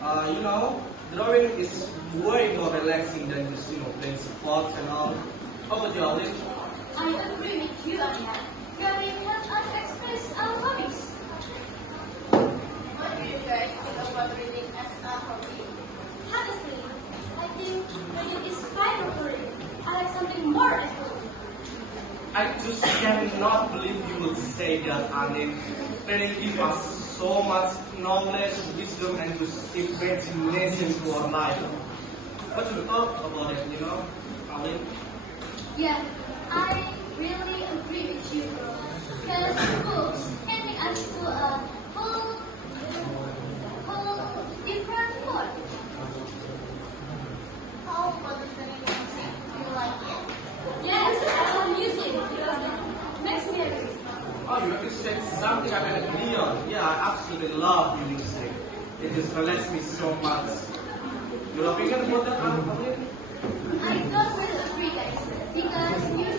Drawing is way more relaxing than just, playing sports and all. How about you, Alvin? I agree with you, Anya. Drawing helps us express our hobbies. What do you guys think about reading as a hobby? Honestly, I think reading is fine for reading. I like something more at home. I just cannot believe you would say that, Annie. Reading gives us so much knowledge, wisdom, and just imagination to our life. What do you thought about it, Alvin? Yeah, I really agree with you, bro. Because books can take us to a whole different world. How about the music? Do you like it? Yes, I love music because it makes me happy. Oh, you have to say something about Leon. Yeah, I absolutely love music. It just relaxes me so much. Your opinion about that, Alvin? I don't really agree, guys, because music